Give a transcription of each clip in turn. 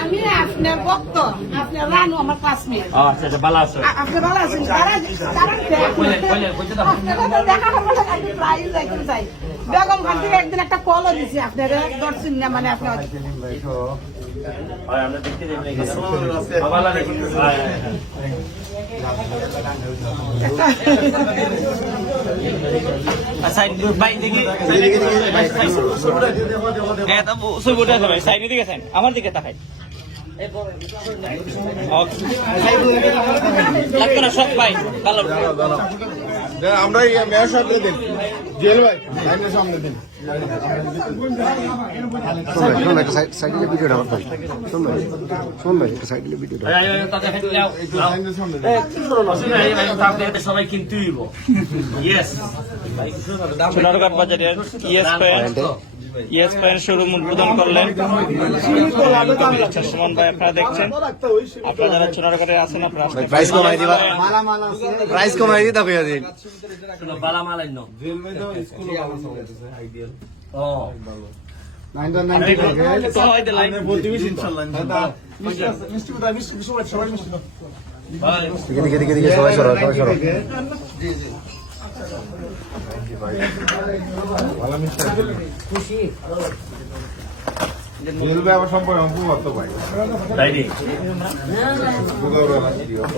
আমি আপনার ভক্ত, আপনার রানু আমার ক্লাসমেট। ভালো আছেন? আপনি ভালো আছেন? বেগম খান থেকে একদিন একটা কলও দিছি আপনার দর্শন না, মানে আপনার আমার দিকে তাকাই সব ভাই ভালো আমরা মেয়র সাহেবকে দিন, জেল ভাই লাইনের সামনে দিন। সাইকেলের ভিডিওটা আমার ভাই শোন ভাই একটা সাইকেলের ভিডিওটা সবাই কিন্তু সোনারঘাট বাজারের ইয়েস পয়েন্ট শোরুম উদ্বোধন করলেন সুমন ভাই। আপনারা দেখছেন, আপনারা যারা সোনারঘাটে আছেন আপনারা প্রাইস কমাই দিবা, প্রাইস কমাই দিতা কইয়া দিন। দিকে সবাই সরো, সবাই সরো।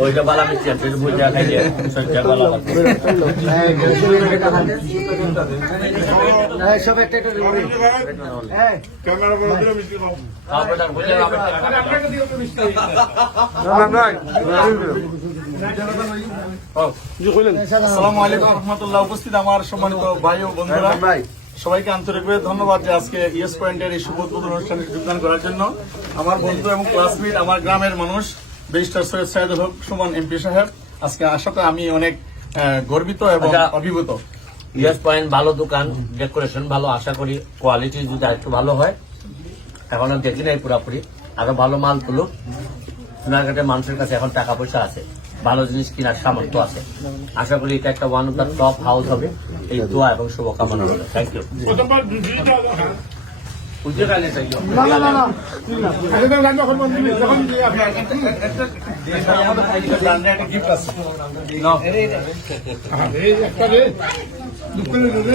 ওইটা বালা মিষ্টি আছে, বুঝা খাইলে সব একটা আসসালামু আলাইকুম রহমতুল্লাহ। উপস্থিত আমার সম্মানিত ভাই ও বন্ধুরা, সবাইকে আন্তরিকভাবে ধন্যবাদ যে আজকে ইয়েস পয়েন্টের এই শুভ উদ্বোধন অনুষ্ঠানে যোগদান করার জন্য। আমার বন্ধু এবং ক্লাসমেট, আমার গ্রামের মানুষ ব্যারিস্টার সৈয়দ সাইদুল হক সুমন এমপি সাহেব, আজকে আসাতে আমি অনেক গর্বিত এবং অভিভূত। ইয়েস পয়েন্ট ভালো দোকান, ডেকোরেশন ভালো, আশা করি কোয়ালিটি যদি একটু ভালো হয়, এখনো দেখি নাই পুরাপুরি, আরো ভালো মাল তুলুক। সোনারঘাটের মানুষের কাছে এখন টাকা পয়সা আছে, ভালো জিনিস কেনার সামর্থ্য আছে। আশা করি এটা একটা one of the top house হবে। এই দোয়া এবং শুভকামনা রইল। Thank you.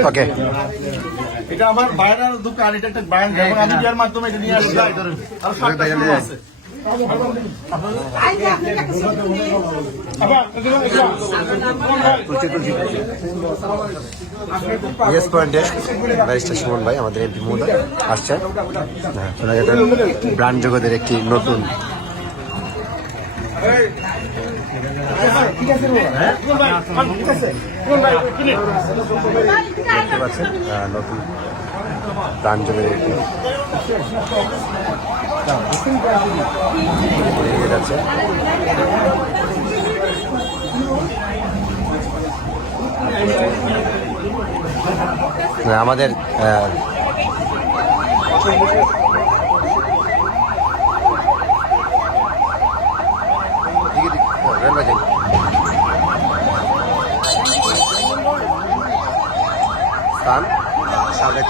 ওকে, এটা আমার বাইরের দোকান, এটা একটা ব্র্যান্ড, এখন আমি যার মাধ্যমে এটা নিয়ে আসছি। আর সবটা শুরু আছে। ইয়েস পয়েন্টে ব্যারিস্টার সুমন ভাই আমাদের এমপি মহোদয় আসছেন। সোনারঘাটের ব্র্যান্ড জগতের একটি নতুন দেখতে পাচ্ছেন, নতুন ব্র্যান্ড জগতের একটি যাচ্ছে। আমাদের সাবেক